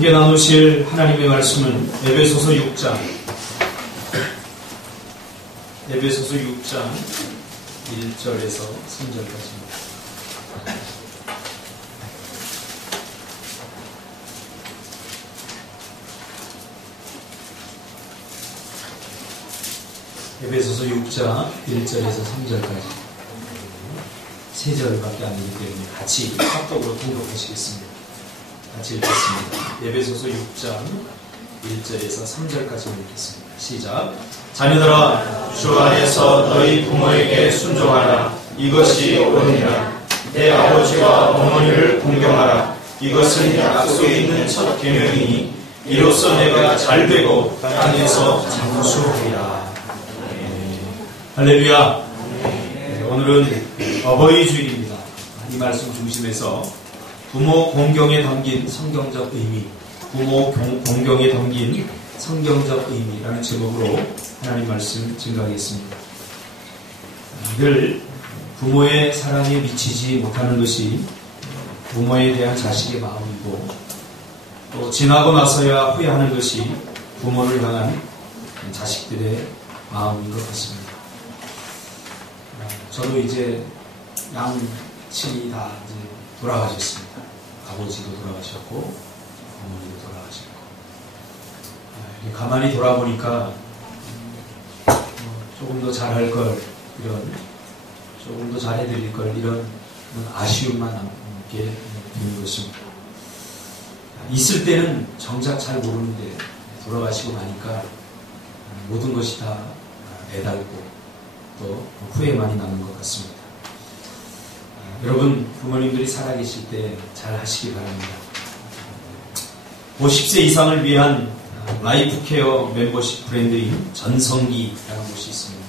함께 나누실 하나님의 말씀은 에베소서 6장 1절에서 3절까지입니다. 에베소서 6장 1절에서 3절까지 3절밖에 안 되기 때문에 같이 합독으로 통독하시겠습니다. 같이 읽겠습니다. 에베소서 6장 1절에서 3절까지 읽겠습니다. 시작. 자녀들아, 주 안에서 너희 부모에게 순종하라. 이것이 옳으니라. 내 아버지와 어머니를 공경하라. 이것은 약속이 있는 첫 계명이니 이로써 내가 잘되고 땅에서 장수하리라. 할렐루야. 오늘은 어버이 주일입니다. 이 말씀 중심에서 부모 공경에 담긴 성경적 의미, 부모 공경에 담긴 성경적 의미라는 제목으로 하나님 말씀 증거하겠습니다. 늘 부모의 사랑에 미치지 못하는 것이 부모에 대한 자식의 마음이고, 또 지나고 나서야 후회하는 것이 부모를 향한 자식들의 마음인 것 같습니다. 저도 이제 양친이 다 이제 돌아가셨습니다. 아버지도 돌아가셨고 어머니도 돌아가셨고, 가만히 돌아보니까 조금 더 잘할 걸, 조금 더 잘해드릴 걸, 이런 아쉬움만 남게 되는 것입니다. 있을 때는 정작 잘 모르는데 돌아가시고 나니까 모든 것이 다 애달고 또 후회만이 남는 것 같습니다. 여러분, 부모님들이 살아계실 때 잘 하시기 바랍니다. 50세 이상을 위한 라이프 케어 멤버십 브랜드인 전성기라는 곳이 있습니다.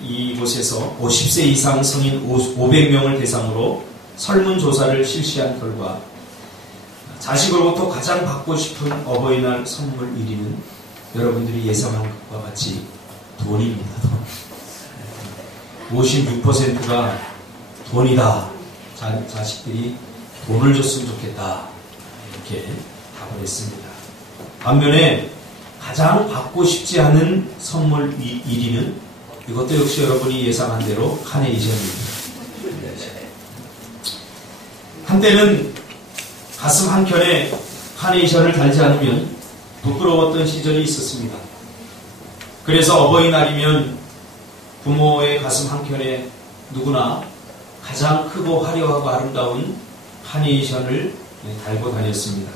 이곳에서 50세 이상 성인 500명을 대상으로 설문조사를 실시한 결과 자식으로부터 가장 받고 싶은 어버이날 선물 1위는 여러분들이 예상한 것과 같이 돈입니다. 56%가 돈이다. 자식들이 돈을 줬으면 좋겠다. 이렇게 답을 했습니다. 반면에 가장 받고 싶지 않은 선물 1위는 이것도 역시 여러분이 예상한 대로 카네이션입니다. 한때는 가슴 한켠에 카네이션을 달지 않으면 부끄러웠던 시절이 있었습니다. 그래서 어버이날이면 부모의 가슴 한켠에 누구나 가장 크고 화려하고 아름다운 카네이션을 달고 다녔습니다.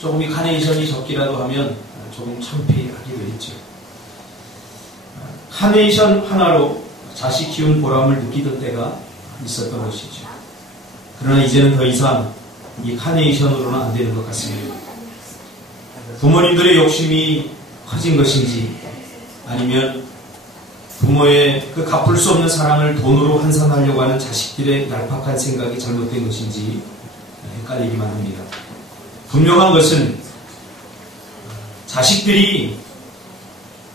조금 이 카네이션이 적기라도 하면 조금 창피하기도 했죠. 카네이션 하나로 자식 키운 보람을 느끼던 때가 있었던 것이죠. 그러나 이제는 더 이상 이 카네이션으로는 안 되는 것 같습니다. 부모님들의 욕심이 커진 것인지, 아니면 부모의 그 갚을 수 없는 사랑을 돈으로 환산하려고 하는 자식들의 얄팍한 생각이 잘못된 것인지 헷갈리기만 합니다. 분명한 것은 자식들이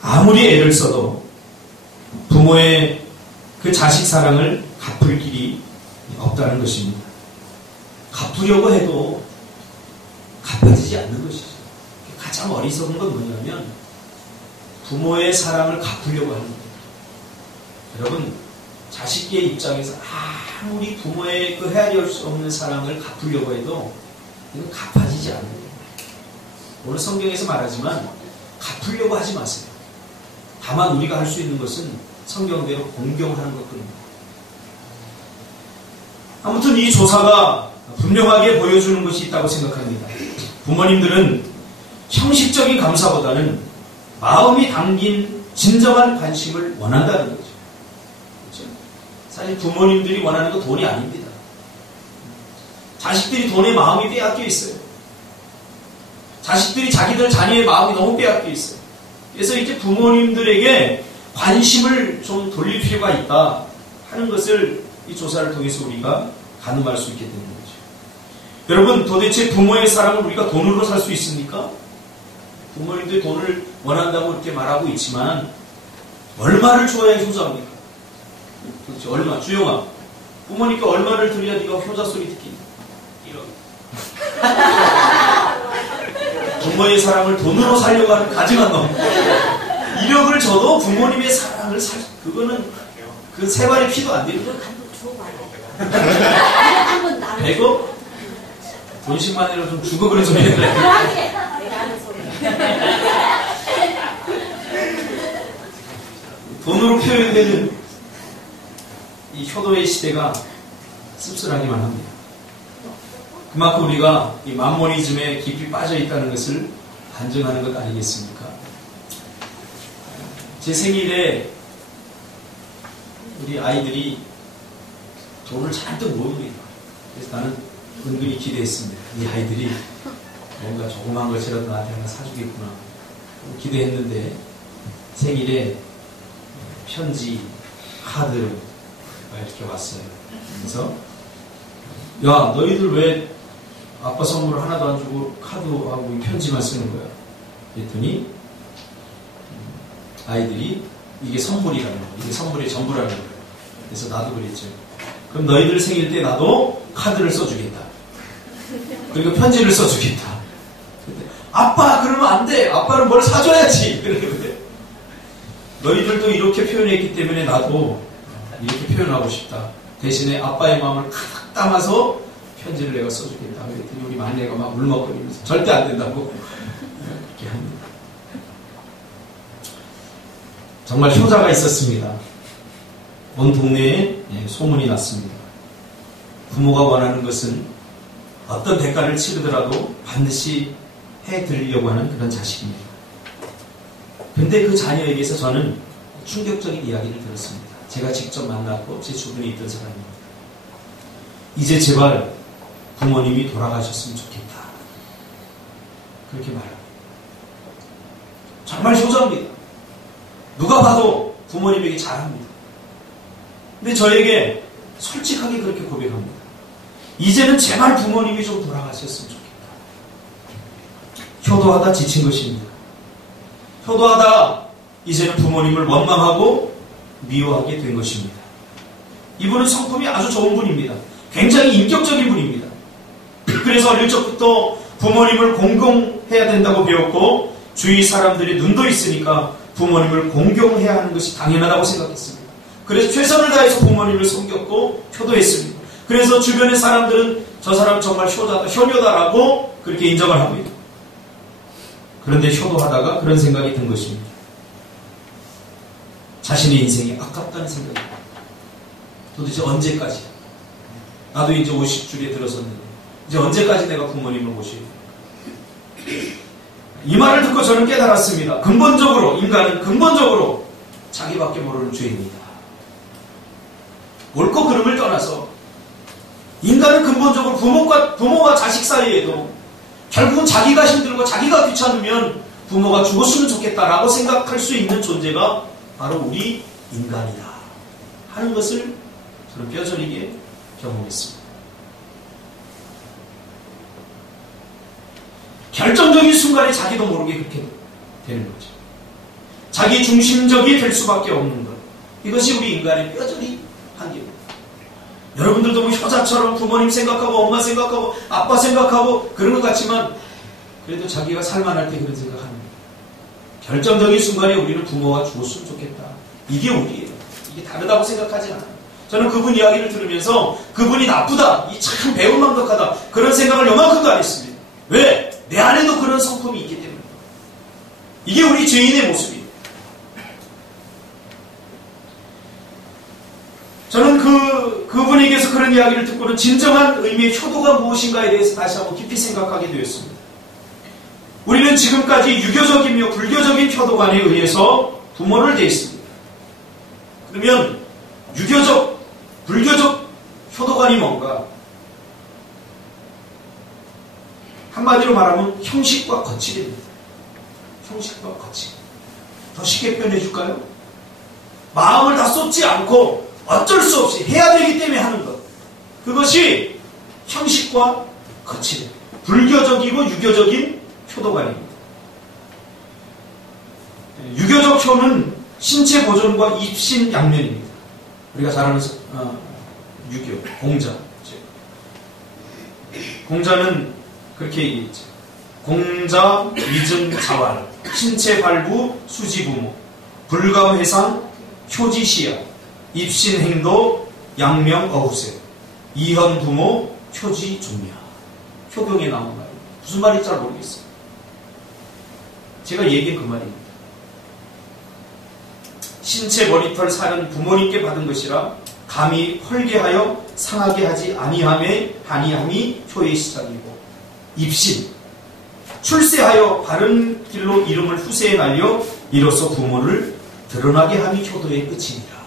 아무리 애를 써도 부모의 그 자식 사랑을 갚을 길이 없다는 것입니다. 갚으려고 해도 갚아지지 않는 것이죠. 가장 어리석은 건 뭐냐면 부모의 사랑을 갚으려고 하는 거예요. 여러분, 자식의 입장에서 아무리 부모의 그 헤아릴 수 없는 사랑을 갚으려고 해도 이건 갚아지지 않는 거예요. 오늘 성경에서 말하지만 갚으려고 하지 마세요. 다만 우리가 할 수 있는 것은 성경대로 공경하는 것뿐입니다. 아무튼 이 조사가 분명하게 보여주는 것이 있다고 생각합니다. 부모님들은 형식적인 감사보다는 마음이 담긴 진정한 관심을 원한다는 거죠. 그렇죠? 사실 부모님들이 원하는 건 돈이 아닙니다. 자식들이 돈에 마음이 빼앗겨 있어요. 자식들이 자기들 자녀의 마음이 너무 빼앗겨 있어요. 그래서 이제 부모님들에게 관심을 좀 돌릴 필요가 있다 하는 것을 이 조사를 통해서 우리가 가늠할 수 있게 되는 거죠. 여러분, 도대체 부모의 사랑을 우리가 돈으로 살 수 있습니까? 부모님들이 돈을 원한다고 이렇게 말하고 있지만 얼마를 줘야 효자입니까? 그렇죠. 얼마? 주영아, 부모님께 얼마를 드려야 네가 효자 소리 듣기? 1억. 부모의 사랑을 돈으로 살려고 하는 가증한 놈. 이력을 줘도 부모님의 사랑을 그거는 그 세 발의 피도 안 돼요. 100억? 돈 10만이라도 좀 주고 그런 소리 해야 돈으로 표현되는 이 효도의 시대가 씁쓸하기만 합니다. 그만큼 우리가 이 맘모니즘에 깊이 빠져 있다는 것을 반증하는 것 아니겠습니까? 제 생일에 우리 아이들이 돈을 잔뜩 모읍니다. 그래서 나는 은근히 기대했습니다. 이 아이들이 뭔가 조그만 것이라도 나한테 하나 사주겠구나 기대했는데 생일에 편지, 카드가 이렇게 왔어요. 그래서 야 너희들 왜 아빠 선물 하나도 안 주고 카드하고 편지만 쓰는 거야? 그랬더니 아이들이 이게 선물이라는 거야. 이게 선물의 전부라는 거야. 그래서 나도 그랬죠. 그럼 너희들 생일 때 나도 카드를 써주겠다. 그리고 편지를 써주겠다. 아빠 그러면 안 돼. 아빠는 뭘 사줘야지. 그러는데 너희들도 이렇게 표현했기 때문에 나도 이렇게 표현하고 싶다. 대신에 아빠의 마음을 칵 담아서 편지를 내가 써주겠다. 그랬더니 우리 막내가 막 울먹거리면서 절대 안 된다고 그렇게 합니다. 정말 효자가 있었습니다. 온 동네에 소문이 났습니다. 부모가 원하는 것은 어떤 대가를 치르더라도 반드시 해드리려고 하는 그런 자식입니다. 근데 그 자녀에게서 저는 충격적인 이야기를 들었습니다. 제가 직접 만났고 제 주변에 있던 사람입니다. 이제 제발 부모님이 돌아가셨으면 좋겠다. 그렇게 말합니다. 정말 효자입니다. 누가 봐도 부모님에게 잘합니다. 근데 저에게 솔직하게 그렇게 고백합니다. 이제는 제발 부모님이 좀 돌아가셨으면 좋겠다. 효도하다 지친 것입니다. 효도하다 이제는 부모님을 원망하고 미워하게 된 것입니다. 이분은 성품이 아주 좋은 분입니다. 굉장히 인격적인 분입니다. 그래서 어릴 적부터 부모님을 공경해야 된다고 배웠고 주위 사람들이 눈도 있으니까 부모님을 공경해야 하는 것이 당연하다고 생각했습니다. 그래서 최선을 다해서 부모님을 섬겼고 효도했습니다. 그래서 주변의 사람들은 저 사람 정말 효녀다라고 그렇게 인정을 합니다. 그런데 효도하다가 그런 생각이 든 것입니다. 자신의 인생이 아깝다는 생각입니다. 도대체 언제까지? 나도 이제 50줄에 들어섰는데 이제 언제까지 내가 부모님을 모시고 이 말을 듣고 저는 깨달았습니다. 근본적으로 인간은 근본적으로 자기밖에 모르는 죄입니다. 옳고 그름을 떠나서 인간은 근본적으로 부모와 자식 사이에도 결국은 자기가 힘들고 자기가 귀찮으면 부모가 죽었으면 좋겠다라고 생각할 수 있는 존재가 바로 우리 인간이다 하는 것을 저는 뼈저리게 경험했습니다. 결정적인 순간에 자기도 모르게 그렇게 되는 거죠. 자기 중심적이 될 수밖에 없는 것. 이것이 우리 인간의 뼈저리 한계입니다. 여러분들도 뭐 효자처럼 부모님 생각하고 엄마 생각하고 아빠 생각하고 그런 것 같지만 그래도 자기가 살만할 때 그런 생각합니다. 결정적인 순간에 우리는 부모가 죽었으면 좋겠다. 이게 우리예요. 이게 다르다고 생각하지 않아요. 저는 그분 이야기를 들으면서 그분이 나쁘다, 이 참 배은망덕하다 그런 생각을 요만큼도 안 했습니다. 왜? 내 안에도 그런 성품이 있기 때문에. 이게 우리 죄인의 모습이에요. 저는 그분에게서 그런 이야기를 듣고는 진정한 의미의 효도가 무엇인가에 대해서 다시 한번 깊이 생각하게 되었습니다. 우리는 지금까지 유교적이며 불교적인 효도관에 의해서 부모를 대했습니다. 그러면 유교적, 불교적 효도관이 뭔가? 한마디로 말하면 형식과 거칠입니다. 형식과 거칠. 더 쉽게 표현해 줄까요? 마음을 다 쏟지 않고 어쩔 수 없이 해야 되기 때문에 하는 것. 그것이 형식과 거칠입니다. 불교적이고 유교적인 효도관입니다. 유교적 효는 신체 보존과 입신양면입니다. 우리가 잘 아는 유교, 공자. 공자는 그렇게 얘기했죠. 공자, 위증, 자활, 신체 발부, 수지 부모, 불가회상, 효지시야, 입신 행도, 양명 어후세, 이현 부모, 효지 종야. 효경에 나온 말이에요. 무슨 말인지 잘 모르겠어요. 제가 얘기한 그 말입니다. 신체 머리털 살은 부모님께 받은 것이라 감히 헐게하여 상하게 하지 아니함이 효의 시작이고, 입신, 출세하여 바른 길로 이름을 후세에 날려 이로써 부모를 드러나게 함이 효도의 끝이니라.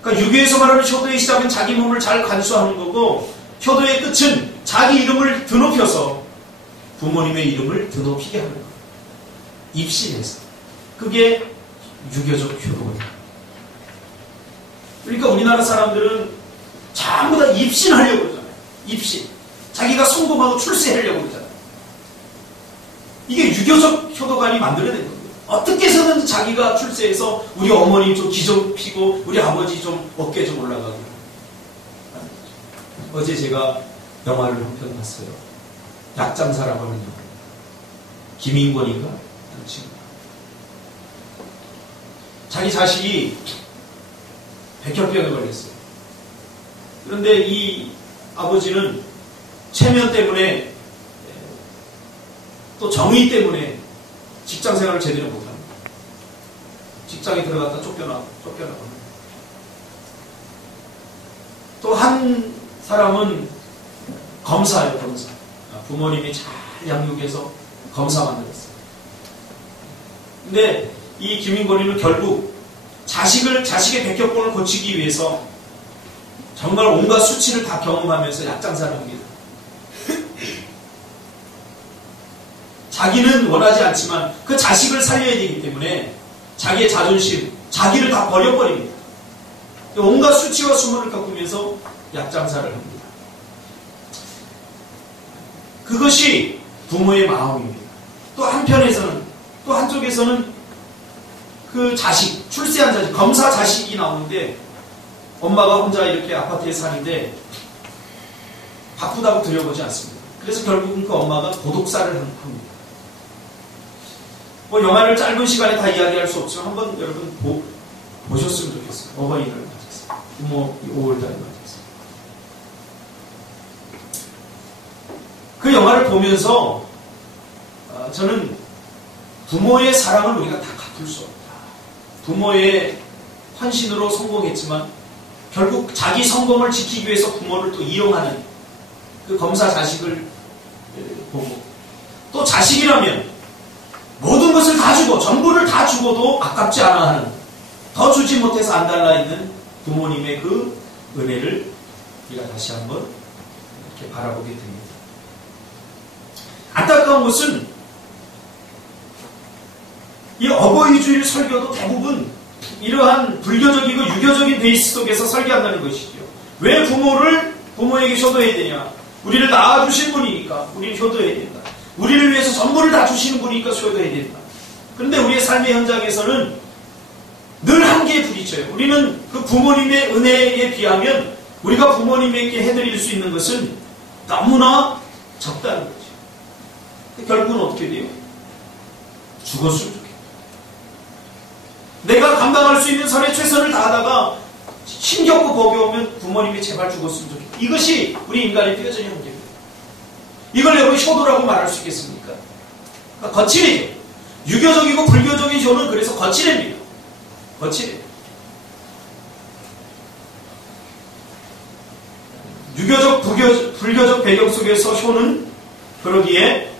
그러니까 유교에서 말하는 효도의 시작은 자기 몸을 잘 간수하는 거고, 효도의 끝은 자기 이름을 드높여서 부모님의 이름을 드높이게 하는 거예요. 입신해서. 그게 유교적 효도입니다. 그러니까 우리나라 사람들은 전부 다 입신하려고 그러잖아요. 입신. 자기가 성공하고 출세하려고 그러잖아요. 이게 유교적 효도관이 만들어낸 거예요. 어떻게 해서든 자기가 출세해서 우리 어머니 좀 기 좀 피고 우리 아버지 좀 어깨 좀 올라가고. 어제 제가 영화를 한 편 봤어요. 약장사라고 하는 영화. 김인권인가? 하는 친구. 자기 자식이 백혈병에 걸렸어요. 그런데 이 아버지는 체면 때문에 또 정의 때문에 직장 생활을 제대로 못합니다. 직장에 들어갔다 쫓겨나고. 또 한 사람은 검사예요, 검사. 부모님이 잘 양육해서 검사 만들었어요. 근데 이 김인권이는 결국 자식의 백혈병을 고치기 위해서 정말 온갖 수치를 다 경험하면서 약장사를 합니다. 자기는 원하지 않지만 그 자식을 살려야 되기 때문에 자기의 자존심, 자기를 다 버려버립니다. 온갖 수치와 수모를 겪으면서 약장사를 합니다. 그것이 부모의 마음입니다. 또 한쪽에서는 그 자식, 출세한 자식, 검사 자식이 나오는데 엄마가 혼자 이렇게 아파트에 사는데 바쁘다고 들여보지 않습니다. 그래서 결국은 그 엄마가 고독사를 합니다. 뭐 영화를 짧은 시간에 다 이야기할 수 없지만 한번 여러분 보셨으면 좋겠어요. 어버이날을 맞았어요. 부모 5월달에 맞았어요. 그 영화를 보면서 저는 부모의 사랑을 우리가 다 갚을 수 없다. 부모의 헌신으로 성공했지만 결국 자기 성공을 지키기 위해서 부모를 또 이용하는 그 검사 자식을 보고, 또 자식이라면 모든 것을 다 주고 전부를 다 주고도 아깝지 않아 하는, 더 주지 못해서 안 달라 있는 부모님의 그 은혜를 우리가 다시 한번 이렇게 바라보게 됩니다. 안타까운 것은 이 어버이주일 설교도 대부분 이러한 불교적이고 유교적인 베이스 속에서 설교한다는 것이죠. 왜 부모에게 효도해야 되냐? 우리를 낳아주신 분이니까 우리를 효도해야 된다. 우리를 위해서 전부를 다 주시는 분이니까 효도해야 된다. 그런데 우리의 삶의 현장에서는 늘 한계에 부딪혀요. 우리는 그 부모님의 은혜에 비하면 우리가 부모님에게 해드릴 수 있는 것은 너무나 적다는 거죠. 결국은 어떻게 돼요? 죽었으면 좋겠다. 내가 감당할 수 있는 선에 최선을 다하다가 힘겹고 버거우면 부모님이 제발 죽었으면 좋겠다. 이것이 우리 인간의 뼈저리 한계입니다. 이걸 여러분 효도라고 말할 수 있겠습니까? 그러니까 거칠이죠. 유교적이고 불교적인 효는 그래서 거칠입니다. 거칠이에요. 유교적, 불교적 배경 속에서 효는 그러기에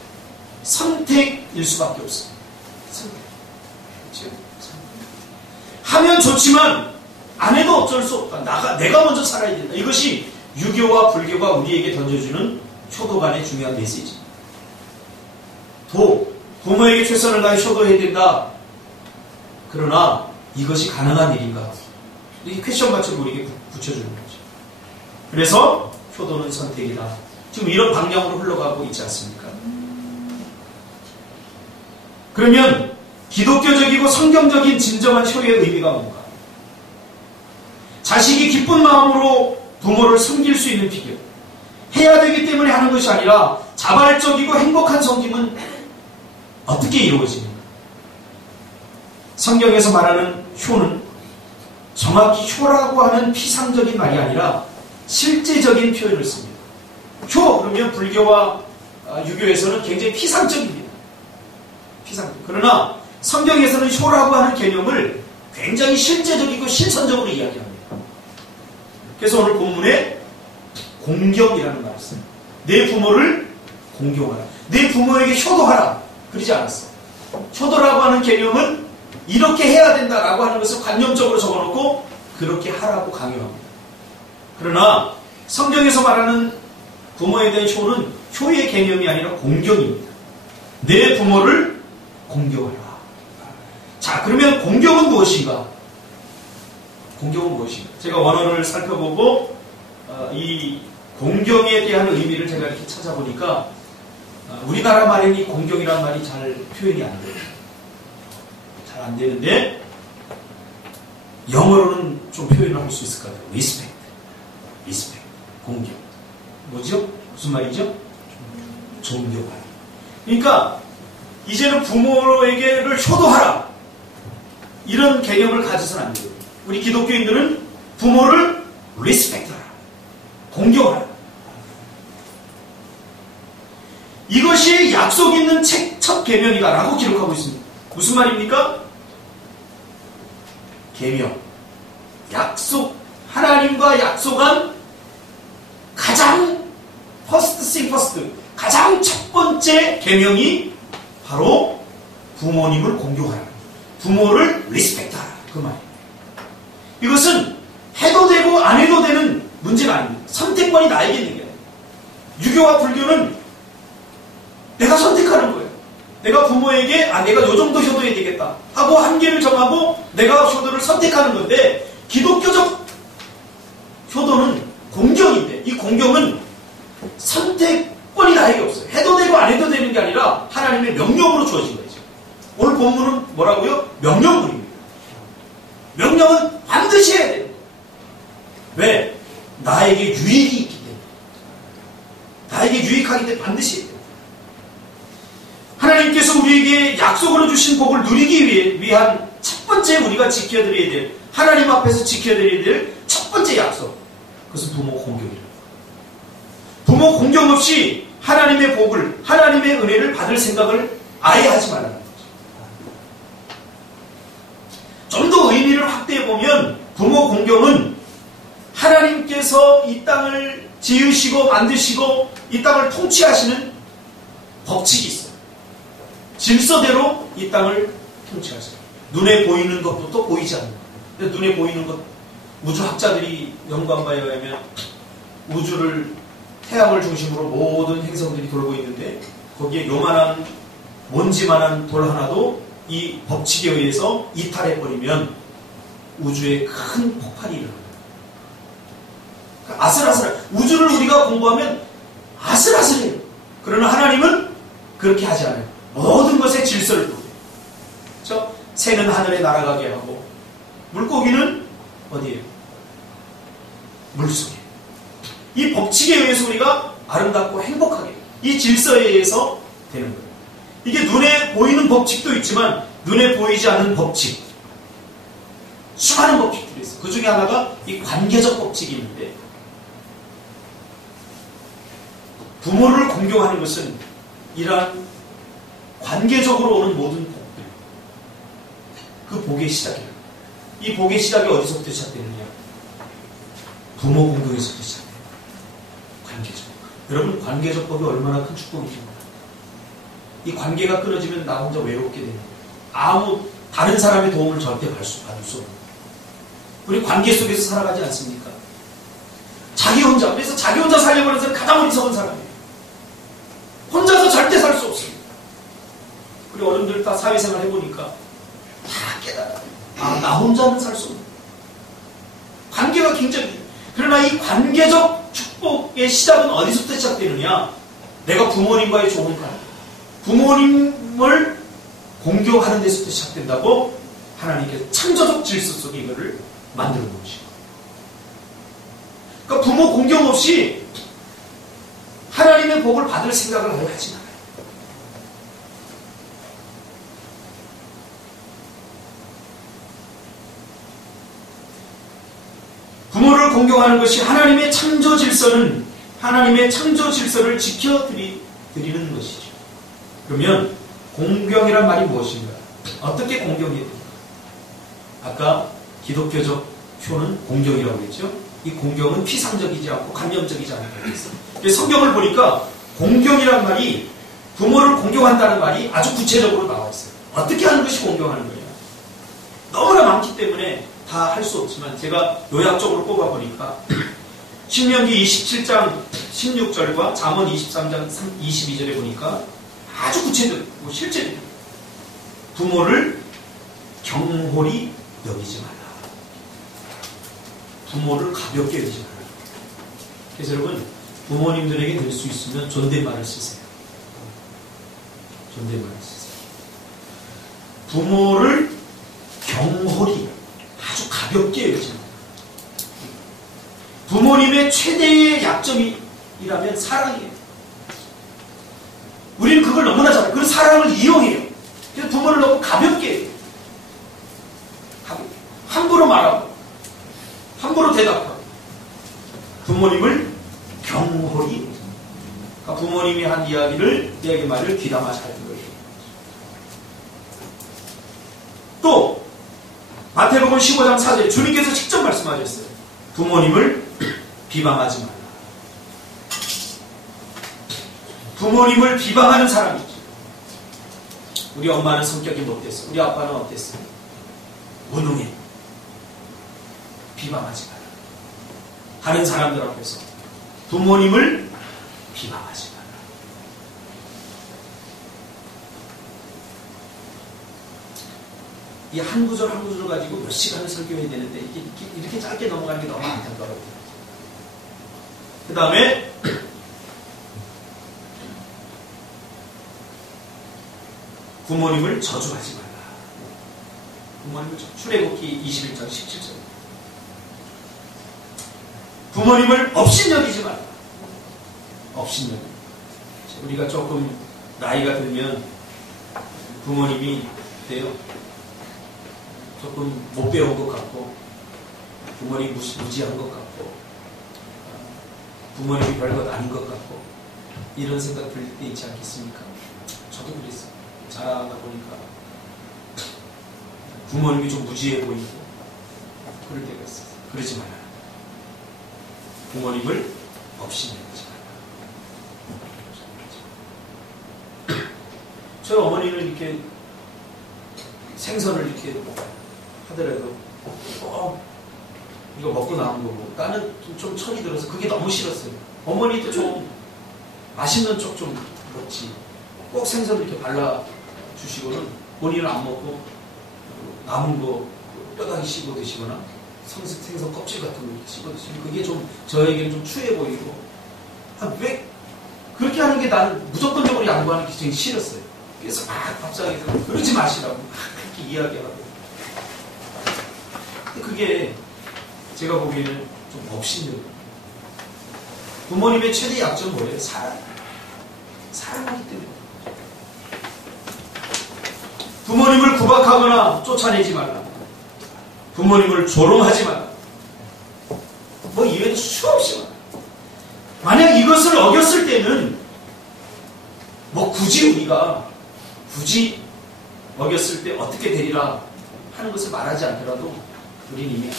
선택일 수밖에 없습니다. 선택. 그렇죠? 하면 좋지만 안 해도 어쩔 수 없다. 내가 먼저 살아야 된다. 이것이 유교와 불교가 우리에게 던져주는 효도 간의 중요한 메시지입니다. 부모에게 최선을 다해 효도해야 된다. 그러나 이것이 가능한 일인가? 이 퀘션 마크를 우리에게 붙여주는 거죠. 그래서 효도는 선택이다. 지금 이런 방향으로 흘러가고 있지 않습니까? 그러면 기독교적이고 성경적인 진정한 효의 의미가 뭔가? 자식이 기쁜 마음으로 부모를 섬길 수 있는 비결, 해야 되기 때문에 하는 것이 아니라 자발적이고 행복한 섬김은 어떻게 이루어집니까? 성경에서 말하는 효는 정확히 효라고 하는 피상적인 말이 아니라 실제적인 표현을 씁니다. 효 그러면 불교와 유교에서는 굉장히 피상적입니다. 피상적. 그러나 성경에서는 효라고 하는 개념을 굉장히 실제적이고 실천적으로 이야기합니다. 그래서 오늘 본문에 공경이라는 말을 써요. 내 부모를 공경하라. 내 부모에게 효도하라. 그러지 않았어. 효도라고 하는 개념은 이렇게 해야 된다라고 하는 것을 관념적으로 적어놓고 그렇게 하라고 강요합니다. 그러나 성경에서 말하는 부모에 대한 효는 효의 개념이 아니라 공경입니다. 내 부모를 공경하라. 자, 그러면 공경은 무엇인가? 공경은 무엇인가? 제가 원어를 살펴보고 이 공경에 대한 의미를 제가 이렇게 찾아보니까 우리나라 말에는 이 공경이라는 말이 잘 표현이 안 돼요. 잘 안 되는데 영어로는 좀 표현을 할 수 있을 것 같아요. respect, 공경. 뭐죠? 무슨 말이죠? 존경하라. 그러니까 이제는 부모에게를 효도하라. 이런 개념을 가져서는 안 돼요. 우리 기독교인들은 부모를 respect하라. 공경하라. 이것이 약속 있는 책 첫 계명이다라고 기록하고 있습니다. 무슨 말입니까? 계명, 약속, 하나님과 약속한 가장 first, 가장 첫 번째 계명이 바로 부모님을 공경하라. 부모를 리스펙트하라. 그 말입니다. 이것은 해도 되고 안 해도 되는 문제가 아닙니다. 선택권이 나에게 있는 게 아닙니다. 유교와 불교는 내가 선택하는 거예요. 내가 부모에게 내가 요 정도 효도해야 되겠다 하고 한계를 정하고 내가 효도를 선택하는 건데, 기독교적 효도는 공경인데 이 공경은 선택권이 나에게 없어요. 해도 되고 안 해도 되는 게 아니라 하나님의 명령으로 주어진 거죠. 오늘 본문은 뭐라고요? 명령문입니다. 명령은 반드시 해야 돼요. 왜? 나에게 유익이 있기 때문에. 나에게 유익하기 때문에 반드시 해야 돼요. 하나님께서 우리에게 약속으로 주신 복을 누리기 위한 첫 번째 우리가 지켜드려야 될, 하나님 앞에서 지켜드려야 될 첫 번째 약속, 그것은 부모 공경이라고. 부모 공경 없이 하나님의 복을, 하나님의 은혜를 받을 생각을 아예 하지 말라는 거죠. 좀 더 의미를 확대해보면 부모 공경은 하나님께서 이 땅을 지으시고 만드시고 이 땅을 통치하시는 법칙이 있어요. 질서대로 이 땅을 통치하세요. 눈에 보이는 것부터 보이지 않는 것. 근데 눈에 보이는 것, 우주학자들이 연구한 바에 의하면 우주를, 태양을 중심으로 모든 행성들이 돌고 있는데 거기에 요만한 먼지만한 돌 하나도 이 법칙에 의해서 이탈해버리면 우주에 큰 폭발이 일어납니다. 아슬아슬해. 우주를 우리가 공부하면 아슬아슬해요. 그러나 하나님은 그렇게 하지 않아요. 모든 것에 질서를 두고. 그렇죠? 새는 하늘에 날아가게 하고 물고기는 어디에요? 물속에. 이 법칙에 의해서 우리가 아름답고 행복하게, 이 질서에 의해서 되는 거예요. 이게 눈에 보이는 법칙도 있지만 눈에 보이지 않는 법칙, 수많은 법칙들이 있어요. 그 중에 하나가 이 관계적 법칙이 있는데, 부모를 공경하는 것은 이러한 관계적으로 오는 모든 복들, 그 복의 시작이에요. 이 복의 시작이 어디서부터 시작되느냐? 부모 공경에서부터 시작돼요. 관계적. 여러분, 관계적 법이 얼마나 큰 축복입니까? 이 관계가 끊어지면 나 혼자 외롭게 되는 거예요. 다른 사람의 도움을 절대 받을 수 없는 거예요. 우리 관계 속에서 살아가지 않습니까? 자기 혼자, 그래서 자기 혼자 살려고 하는 사람은 가장 어리석은 사람이에요. 혼자서 절대 살 수 없습니다. 우리 어른들 다 사회생활 해보니까 다 깨달아요. 나 혼자는 살 수 없는 거예요. 관계가 굉장히. 그러나 이 관계적 축복의 시작은 어디서부터 시작되느냐? 내가 부모님과의 좋은 관계, 부모님을 공경하는 데서부터 시작된다고 하나님께서 창조적 질서 속에 이거를 만들어 놓으시고. 그러니까 부모 공경 없이 하나님의 복을 받을 생각을 아예 하지 말아요. 부모를 공경하는 것이 하나님의 창조 질서는 하나님의 창조 질서를 지켜드리는 것이죠. 그러면 공경이란 말이 무엇인가? 어떻게 공경해야 됩니까? 아까 기독교적 표는 공경이라고 했죠. 이 공경은 피상적이지 않고 감정적이지 않고 있어요. 성경을 보니까 공경이란 말이 부모를 공경한다는 말이 아주 구체적으로 나와 있어요. 어떻게 하는 것이 공경하는 거예요? 너무나 많기 때문에 다 할 수 없지만 제가 요약적으로 뽑아보니까 신명기 27장 16절과 잠언 23장 22절에 보니까 아주 구체적이고 실제로 부모를 경홀히 여기지 말라. 부모를 가볍게 여기지 말라. 그래서 여러분 부모님들에게 될 수 있으면 존댓말을 쓰세요. 존댓말을 쓰세요. 부모를 경홀히 아주 가볍게 여기지 말라. 부모님의 최대의 약점이라면 사랑이에요. 우리는 그걸 너무나 잘 알아요. 그 사랑을 이용해요. 그래서 부모를 너무 가볍게 해요. 함부로 말하고 함부로 대답하고 부모님을 경홀히 그러니까 부모님이 한 이야기 말을 귀담아 잘 들어요. 또 마태복음 15장 4절에 주님께서 직접 말씀하셨어요. 부모님을 비방하지 말라. 부모님을 비방하는 사람이 있죠. 우리 엄마는 성격이 못됐어. 우리 아빠는 어땠어? 무능해. 비방하지 마라. 다른 사람들 앞에서 부모님을 비방하지 마라. 이 한 구절 한 구절 가지고 몇 시간을 설교해야 되는데 이렇게 짧게 넘어가는 게 너무 안타까워요. 그 다음에 부모님을 저주하지 말라. 부모님을 출애굽기 21장 17절. 부모님을 업신여기지 말라. 업신여기. 우리가 조금 나이가 들면 부모님이 돼요. 조금 못 배운 것 같고 부모님이 무지한 것 같고 부모님이 별것 아닌 것 같고 이런 생각 들 때 있지 않겠습니까? 저도 그랬어요. 자라다 보니까 부모님이 좀 무지해 보이고 그럴 때가 있어요. 그러지 말아요. 부모님을 업신여기지 말아요. 저희 어머니는 이렇게 생선을 이렇게 하더라도 이거 먹고 나온 거고 나는 좀 철이 들어서 그게 너무 싫었어요. 어머니도 좀 맛있는 쪽 좀 먹지. 꼭 생선을 이렇게 발라주시고는 본인은 안 먹고 남은 거 뼈다귀 씹어 드시거나 생선 껍질 같은 거 씹어 드시면 그게 좀 저에게는 좀 추해 보이고 왜 그렇게 하는 게 나는 무조건적으로 양보하는 게 굉장히 싫었어요. 그래서 막 밥상에서 그러지 마시라고 그렇게 이야기하고 그게 제가 보기에는 좀 업신여기. 부모님의 최대 약점은 뭐예요? 사랑하기 때문에. 부모님을 구박하거나 쫓아내지 말라. 부모님을 조롱하지 말라. 뭐 이외에도 수없이 말라. 만약 이것을 어겼을 때는 뭐 굳이 어겼을 때 어떻게 되리라 하는 것을 말하지 않더라도 우리는 이미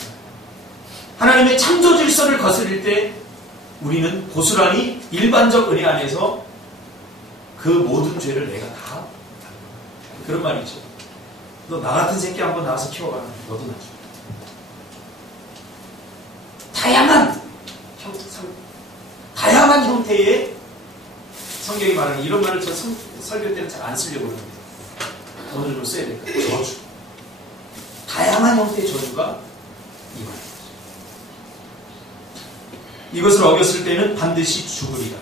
하나님의 창조 질서를 거스릴 때 우리는 고스란히 일반적 은혜 안에서 그 모든 죄를 내가 다 그런 말이죠. 너 나 같은 새끼 한번 나와서 키워봐. 너도 나중에 다양한 형태의 성경이 말하는 이런 말을 저 설교 때는 잘 안 쓰려고 그러는데 오늘 좀 써야 될까? 저주. 다양한 형태의 저주가 이 말입니다. 이것을 어겼을 때는 반드시 죽으리라.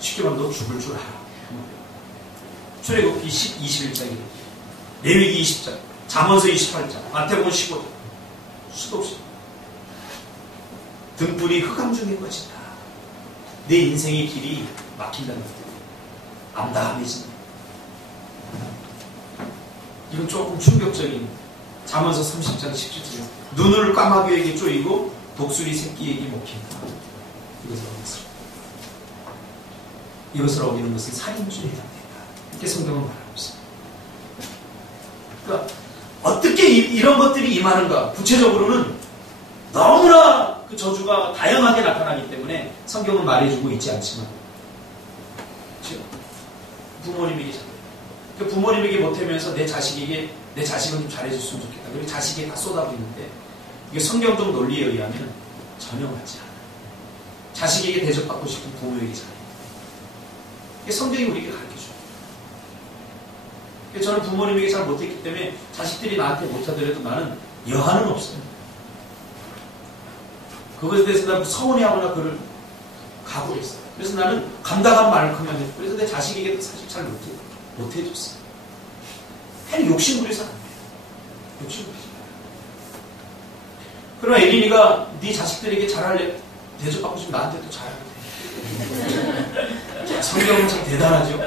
쉽게 말하면 너 죽을 줄 알아. 출애굽기 21장이래. 레위기 20장, 잠언서 28장, 마태복음 15장. 수도 없이 등불이 흑암 중에 꺼진다. 내 인생의 길이 막힌다는 거예요. 암담해진다. 이건 조금 충격적인 잠언서 30장 17절. 눈을 까마귀에게 쪼이고 독수리 새끼에게 먹힌다. 이것을 어기는 것은 살인죄에 해당된다. 이렇게 성경은 말하고 있습니다. 그러니까 어떻게 이런 것들이 임하는가? 구체적으로는 너무나 그 저주가 다양하게 나타나기 때문에 성경은 말해주고 있지 않지만, 그렇죠? 부모님에게 잘해. 그 부모님에게 못하면서 내 자식은 좀 잘해줬으면 좋겠다. 그리고 자식이 다 쏟아부리는데, 이게 성경적 논리에 의하면 전혀 맞지 않아요. 자식에게 대접받고 싶은 부모에게 잘해. 이게 성경이 우리에게 가르쳐줘요. 저는 부모님에게 잘 못했기 때문에 자식들이 나한테 못하더라도 나는 여한은 없어요. 그것에 대해서 난 서운해하거나 그를 각오했어요. 그래서 나는 감당한 만큼만 했고, 그래서 내 자식에게도 사실 잘 못해줬어요. 괜히 욕심부려서 안 돼요. 욕심부리지 마요. 그러나 에린이가 네 자식들에게 잘할래, 대접받고 싶으면 나한테도 잘하게 돼. 성경은 참 대단하죠.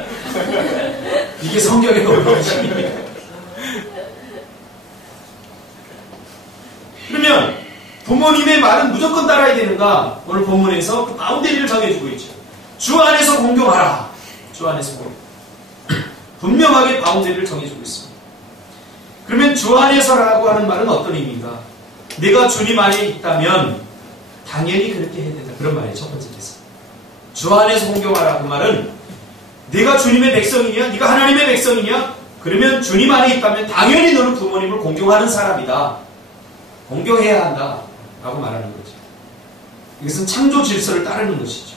이게 성경의 논리입니다. 그러면 부모님의 말은 무조건 따라야 되는가? 오늘 본문에서 그 바운더리를 정해주고 있죠. 주 안에서 공경하라. 주 안에서 공경. 분명하게 바운더리를 정해주고 있습니다. 그러면 주 안에서라고 하는 말은 어떤 의미인가? 내가 주님 안에 있다면 당연히 그렇게 해야 된다. 그런 말이에요. 첫 번째 뜻은. 주 안에서 공경하라. 그 말은 네가 주님의 백성이냐? 네가 하나님의 백성이냐? 그러면 주님 안에 있다면 당연히 너는 부모님을 공경하는 사람이다. 공경해야 한다. 라고 말하는 거죠. 이것은 창조 질서를 따르는 것이죠.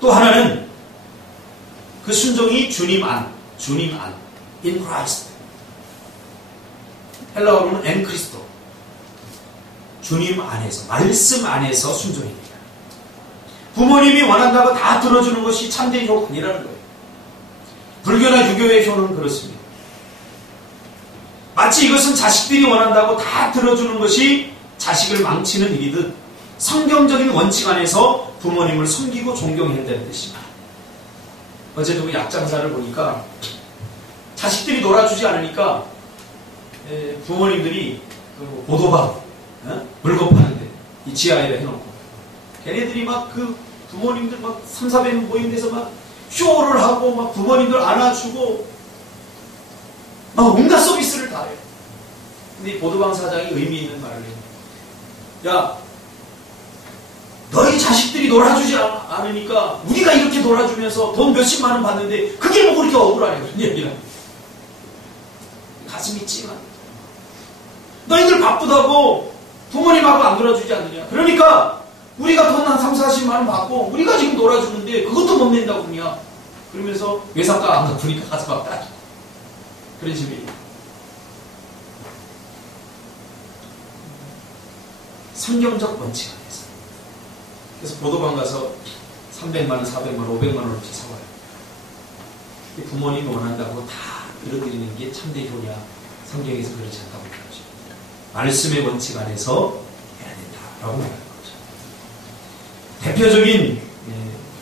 또 하나는 그 순종이 주님 안, in Christ. 헬라어로는 en Christo. 주님 안에서, 말씀 안에서 순종해야 됩니다. 부모님이 원한다고 다 들어주는 것이 참된 효가 아니라는 거예요. 불교나 유교의 효는 그렇습니다. 마치 이것은 자식들이 원한다고 다 들어주는 것이 자식을 망치는 일이듯 성경적인 원칙 안에서 부모님을 섬기고 존경해야 된다는 뜻입니다. 어제도 그 약장사를 보니까 자식들이 놀아주지 않으니까 부모님들이 그 보도방, 물건 파는데 이 지하에 해놓고 걔네들이 막 그 부모님들 막 3,400명 모인 데서 막 쇼를 하고 막 부모님들 안아주고 막 온갖 서비스를 다 해요. 근데 이 보도방 사장이 의미 있는 말을 해요. 야, 너희 자식들이 놀아주지 않으니까 우리가 이렇게 놀아주면서 돈 몇십만 원 받는데 그게 뭐 그렇게 억울하냐 그런 얘기를 합니다. 가슴이 찡한. 너희들 바쁘다고 부모님하고 안 놀아주지 않느냐. 그러니까 우리가 돈 한 30, 40만 원 받고 우리가 지금 놀아주는데 그것도 못 낸다고 그러냐. 그러면서 외상가 안 갚으니까 가서 막 따지고. 그런 식이에요. 성경적 원칙 안에서. 그래서 보도방 가서 300만 원, 400만 원, 500만 원어치 사와요. 부모님이 원한다고 다 끌어들이는 게 참된 효냐. 성경에서 그렇지 않다고 말하죠. 말씀의 원칙 안에서 해야 된다라고 말하는 거죠. 대표적인,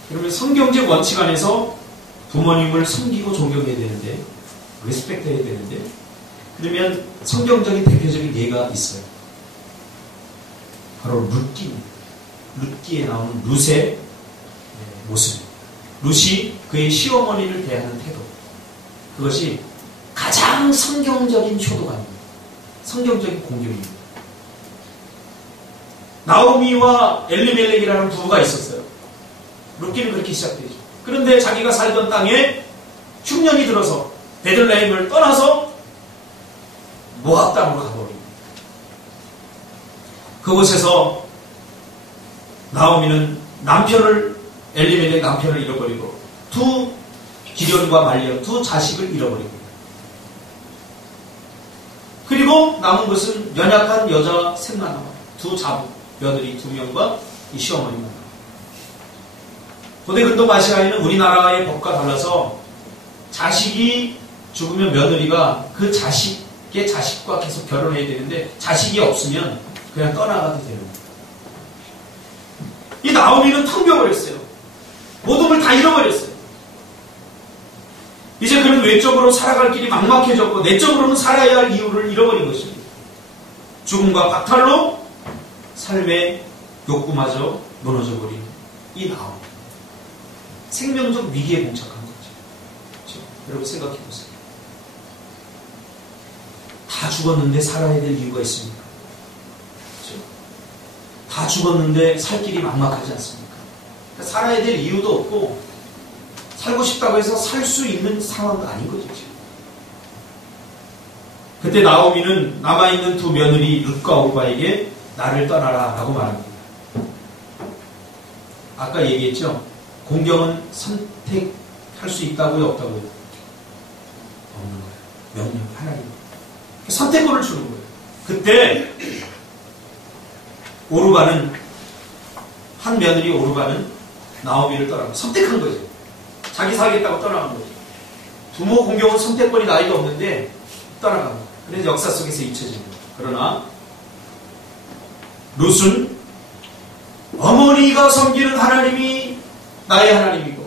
그러면 성경적 원칙 안에서 부모님을 섬기고 존경해야 되는데, 리스펙트 해야 되는데, 그러면 성경적인 대표적인 예가 있어요. 바로 룻기입니다. 룻기에 나오는 룻의 모습. 룻이 그의 시어머니를 대하는 태도. 그것이 가장 성경적인 효도감입니다. 성경적인 공경입니다. 나오미와 엘리멜렉이라는 부부가 있었어요. 룻기는 그렇게 시작되죠. 그런데 자기가 살던 땅에 흉년이 들어서 베들레헴을 떠나서 모압 땅으로 가버립니다. 그곳에서 나오미는 엘리멜렉 남편을 잃어버리고 기련과 말년 두 자식을 잃어버립니다. 그리고 남은 것은 연약한 여자 셋만 남아요. 두 자부, 며느리 2명과 이 시어머니만 남아요. 고대 근동 아시아에는 우리나라의 법과 달라서 자식이 죽으면 며느리가 그 자식의 자식과 계속 결혼해야 되는데 자식이 없으면 그냥 떠나가도 되는 거예요. 이 나오미는 텅 비어버렸어요. 모든 걸 다 잃어버렸어요. 이제 그는 외적으로 살아갈 길이 막막해졌고 내적으로는 살아야 할 이유를 잃어버린 것입니다. 죽음과 박탈로 삶의 욕구마저 무너져버린 이 나오미. 생명적 위기에 봉착한 거죠. 그렇죠? 여러분 생각해 보세요. 다 죽었는데 살아야 될 이유가 있습니까? 그렇죠? 다 죽었는데 살 길이 막막하지 않습니까? 그러니까 살아야 될 이유도 없고 살고 싶다고 해서 살 수 있는 상황도 아닌 거죠. 지금. 그때 나오미는 남아있는 두 며느리 룻과 오르바에게 나를 떠나라 라고 말합니다. 아까 얘기했죠? 공경은 선택할 수 있다고요? 없다고요? 없는 거예요. 명령 하나님. 선택권을 주는 거예요. 그때 오르바는 한 며느리 오르바는 나오미를 떠나고 선택한 거죠. 자기 살겠다고 떠나간 거죠. 부모 공경은 선택권이 나이가 없는데 떠나간 거예요. 그래서 역사 속에서 잊혀진 거예요. 그러나 룻은 어머니가 섬기는 하나님이 나의 하나님이고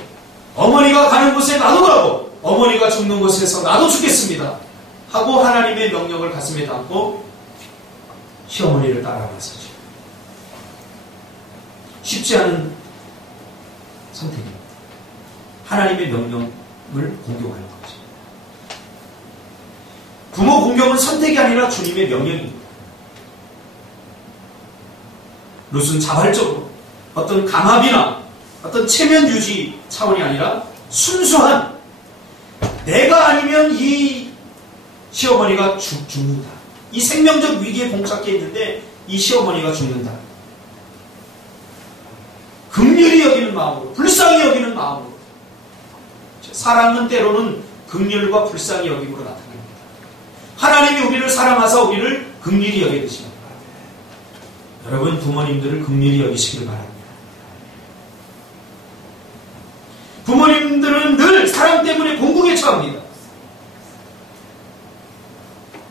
어머니가 가는 곳에 나도 가고 어머니가 죽는 곳에서 나도 죽겠습니다 하고 하나님의 명령을 가슴에 담고 시어머니를 따라갔었죠. 쉽지 않은 선택입니다. 하나님의 명령을 공경하는 거죠. 부모 공경은 선택이 아니라 주님의 명령입니다. 룻은 자발적으로 어떤 강압이나 어떤 체면 유지 차원이 아니라 순수한 내가 아니면 이 시어머니가 죽는다. 이 생명적 위기에 봉착해 있는데 이 시어머니가 죽는다. 긍휼히 여기는 마음으로, 불쌍히 여기는 마음으로. 사랑은 때로는 긍휼과 불쌍히 여김으로 나타납니다. 하나님이 우리를 사랑하사 우리를 긍휼히 여기시기 바랍니다. 여러분 부모님들을 긍휼히 여기시기를 바랍니다. 부모님들은 늘 사랑 때문에 공궁에 처합니다.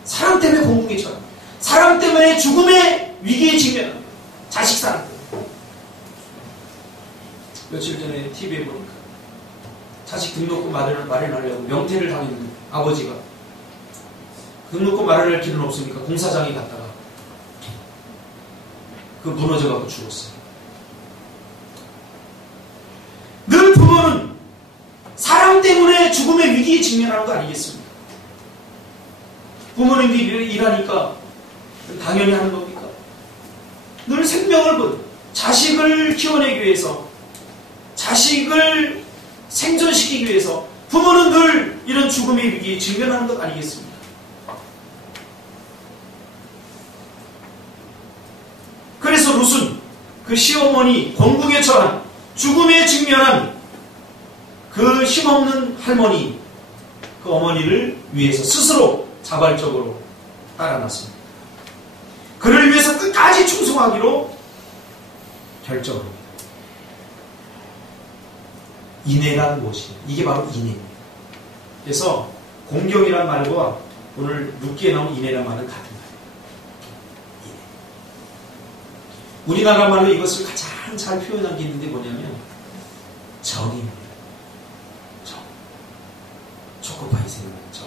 사랑 때문에 공궁에 처합니다. 사랑 때문에 죽음의 위기에 직면합니다. 자식 사랑 때문에. 며칠 전에 TV에 보니까 자식 등록금 마련하려고 명태를 당했는데 아버지가 등록금 마련할 길은 없으니까 공사장에 갔다가 그 무너져갖고 죽었어요. 늘 부모는 사랑 때문에 죽음의 위기에 직면하는 거 아니겠습니까? 부모님들이 일하니까 당연히 하는 겁니까? 늘 생명을 건 자식을 키워내기 위해서 자식을 생존시키기 위해서 부모는 늘 이런 죽음의 위기에 직면하는 것 아니겠습니까? 그래서 룻은 그 시어머니 권궁에 처한 죽음에 직면한 그 힘없는 할머니 그 어머니를 위해서 스스로 자발적으로 따라놨습니다. 그를 위해서 끝까지 충성하기로 결정을 합니다. 인애란 무엇이냐? 이게 바로 인애입니다. 그래서 공경이란 말과 오늘 룻기에 나온 인애란 말은 같은 말이에요. 인애. 우리나라 말로 이것을 가장 잘 표현한 게 있는데 뭐냐면 정입니다. 정. 초코파이 생각나는 정.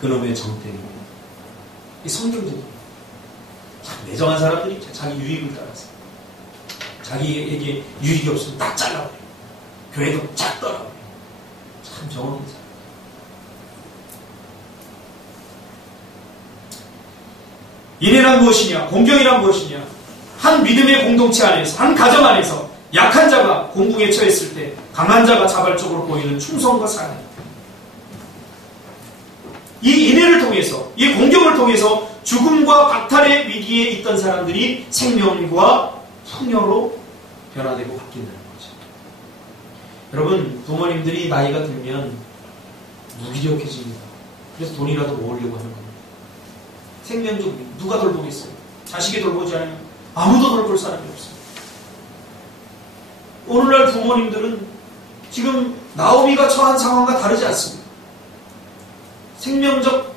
그놈의 정 때문에. 이 성경적이에요. 참 매정한 사람들이 자기 유익을 따라서 자기에게 유익이 없으면 딱 잘라버려요. 교회도 쫙 떠나버려요. 참 정없는 사람. 인애란 무엇이냐? 공경이란 무엇이냐? 한 믿음의 공동체 안에서, 한 가정 안에서 약한 자가 공궁에 처했을 때 강한 자가 자발적으로 보이는 충성과 사랑. 이 인애를 통해서, 이 공경을 통해서 죽음과 박탈의 위기에 있던 사람들이 생명과 풍요로 변화되고 바뀐다는 거죠. 여러분, 부모님들이 나이가 들면 무기력해집니다. 그래서 돈이라도 모으려고 하는 겁니다. 생명적 누가 돌보겠어요? 자식이 돌보지 않으면 아무도 돌볼 사람이 없어요. 오늘날 부모님들은 지금 나오미가 처한 상황과 다르지 않습니다. 생명적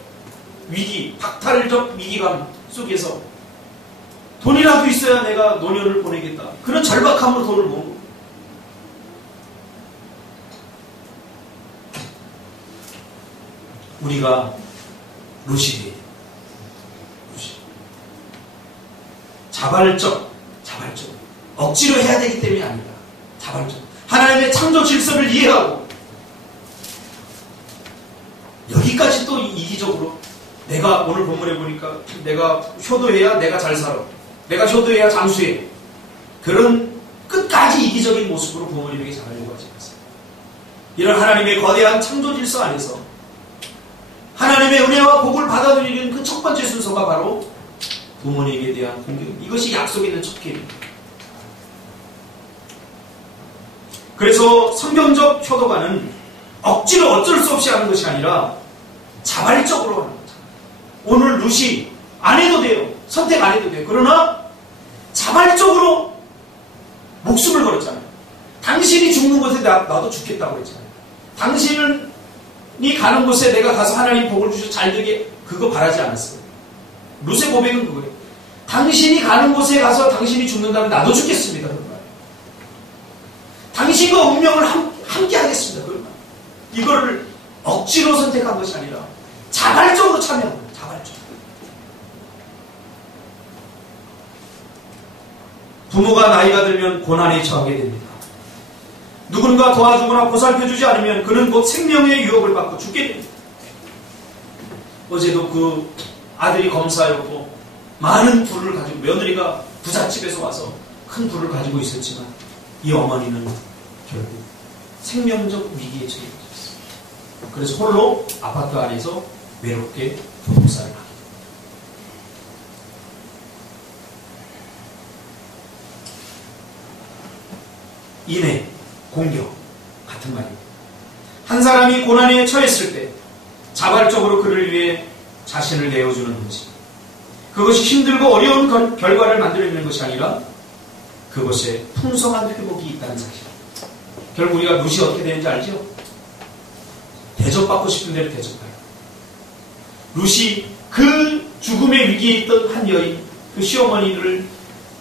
위기, 박탈적 위기감 속에서 돈이라도 있어야 내가 노년을 보내겠다. 그런 절박함으로 돈을 모은 거예요. 우리가 루시드예요. 자발적, 억지로 해야 되기 때문이 아니라 자발적. 하나님의 창조 질서를 이해하고 여기까지 또 이기적으로 내가 오늘 본문에 보니까 내가 효도해야 내가 잘 살아. 내가 효도해야 장수해. 그런 끝까지 이기적인 모습으로 부모님에게 잘하려고 하지 마세요. 이런 하나님의 거대한 창조 질서 안에서 하나님의 은혜와 복을 받아들이는 그 첫 번째 순서가 바로 부모님에 대한 공경. 이것이 약속 있는 첫 길입니다. 그래서 성경적 효도가는 억지로 어쩔 수 없이 하는 것이 아니라 자발적으로 하는 거죠. 오늘 루시 안 해도 돼요. 선택 안 해도 돼요. 그러나 자발적으로 목숨을 걸었잖아요. 당신이 죽는 곳에 나도 죽겠다고 그랬잖아요. 당신이 가는 곳에 내가 가서 하나님 복을 주셔서 잘 되게 그거 바라지 않았어요. 룻의 고백은 그거예요. 당신이 가는 곳에 가서 당신이 죽는다면 나도 죽겠습니다. 그런 말. 당신과 운명을 함께 하겠습니다. 그런 말. 이거를 억지로 선택한 것이 아니라 자발적으로 참여한 거예요. 자발적으로. 부모가 나이가 들면 고난에 처하게 됩니다. 누군가 도와주거나 보살펴주지 않으면 그는 곧 생명의 유혹을 받고 죽게 됩니다. 어제도 그 아들이 검사였고 많은 부를 가지고 며느리가 부잣집에서 와서 큰 부를 가지고 있었지만 이 어머니는 결국 생명적 위기에 처했습니다. 그래서 홀로 아파트 안에서 외롭게 교통사를 하게 됩니다. 인애, 공격 같은 말입니다. 한 사람이 고난에 처했을 때 자발적으로 그를 위해 자신을 내어주는 것이 그것이 힘들고 어려운 결과를 만들어내는 것이 아니라 그것에 풍성한 회복이 있다는 사실. 결국 우리가 룻이 어떻게 되는지 알죠? 대접받고 싶은 대로 대접해요. 룻이 그 죽음의 위기에 있던 한 여인, 그 시어머니를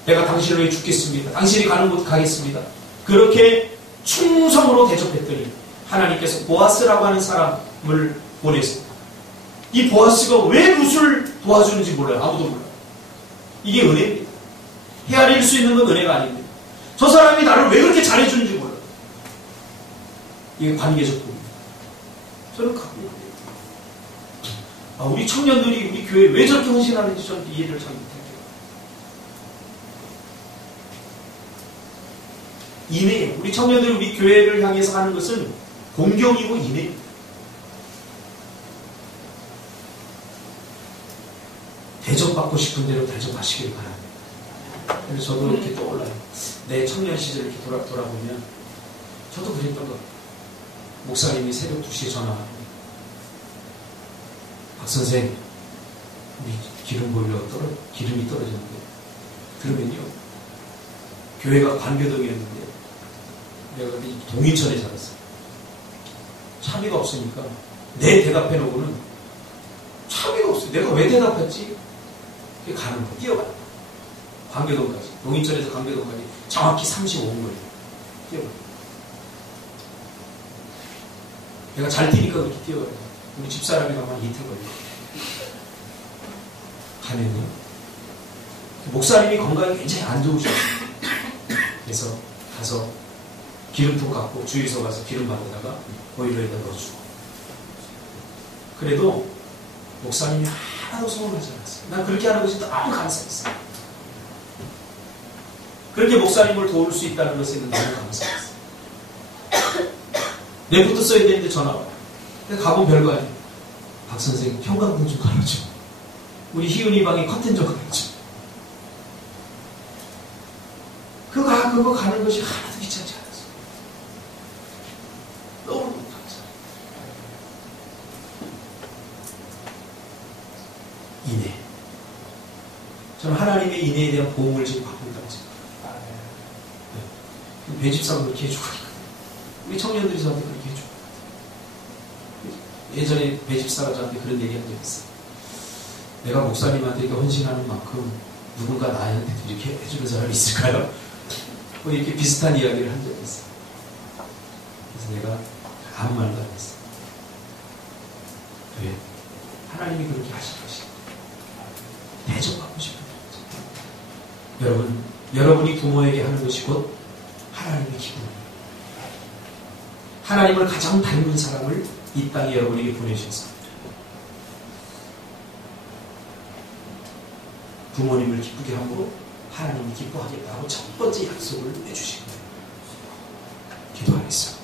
내가 당신을 위해 죽겠습니다. 당신이 가는 곳 가겠습니다. 그렇게 충성으로 대접했더니 하나님께서 보아스라고 하는 사람을 보냈습니다. 이 보아스가 왜 룻을 도와주는지 몰라요. 아무도 몰라요. 이게 은혜입니다. 헤아릴 수 있는 건 은혜가 아닙니다. 저 사람이 나를 왜 그렇게 잘해주는지 몰라요. 이게 관계적 부분입니다. 저는 갖고 있는데 우리 청년들이 우리 교회에 왜 저렇게 헌신하는지 저는 이해를 잘 못해요. 인애예요. 우리 청년들이 우리 교회를 향해서 하는 것은 공경이고 인애입니다. 대접받고 싶은 대로 대접하시길 바랍니다. 그래서 저도 이렇게 떠올라요. 내 청년 시절 이렇게 돌아보면 저도 그랬던 것 같아요. 목사님이 새벽 2시에 전화하고 박 선생 우리 기름이 떨어졌는데 그러면요 교회가 관교동이었는데 내가 동인천에 살았어요. 차비가 없으니까 내 대답해 놓고는 차비가 없어요. 내가 왜 대답했지? 가는 거 뛰어가요. 관계동까지 동인천에서 관계동까지 정확히 35분 걸려요. 뛰어가요. 내가 잘 뛰니까 그렇게 뛰어가요. 우리 집사람이 가면 이틀 걸려요. 가면요 목사님이 건강이 굉장히 안 좋으셔요. 그래서 가서 기름통 갖고 주유소 가서 기름 받으다가 보일러에다 넣어주고 그래도 목사님이 하나도 서운하지 않았어요. 난 그렇게 하는 것이 너무 감사했어요. 그렇게 목사님을 도울 수 있다는 것에 너무 감사했어요. 내부터 써야 되는데 전화 와요. 가보면 별거 아니에요. 박 선생님 형광등 좀 갈아줘. 우리 희은이 방에 커튼 좀 갈아줘. 그거 가는 것이 하나도 귀찮지 않았어요. 너무 감사해요. 인애. 저는 하나님의 인애에 대한 보응을 지금 받고 있다고 생각해요. 네. 배집사가 그렇게 해주고 우리 청년들이 저한테 그렇게 해주고 예전에 배집사가 저한테 그런 얘기 한 적이 있어요. 내가 목사님한테 이렇게 헌신하는 만큼 누군가 나한테 이렇게 해주는 사람이 있을까요? 뭐 이렇게 비슷한 이야기를 한 적이 있어요. 그래서 내가 아무 말도 안 했어요. 왜? 하나님이 그렇게 하실 것이다. 대접받고 싶은 거죠. 여러분이 부모에게 하는 것이 곧 하나님의 기쁨입니다. 하나님을 가장 닮은 사람을 이 땅에 여러분에게 보내주셨습니다. 부모님을 기쁘게 함으로 하나님이 기뻐하겠다고 첫 번째 약속을 해주신 거예요. 기도하겠습니다.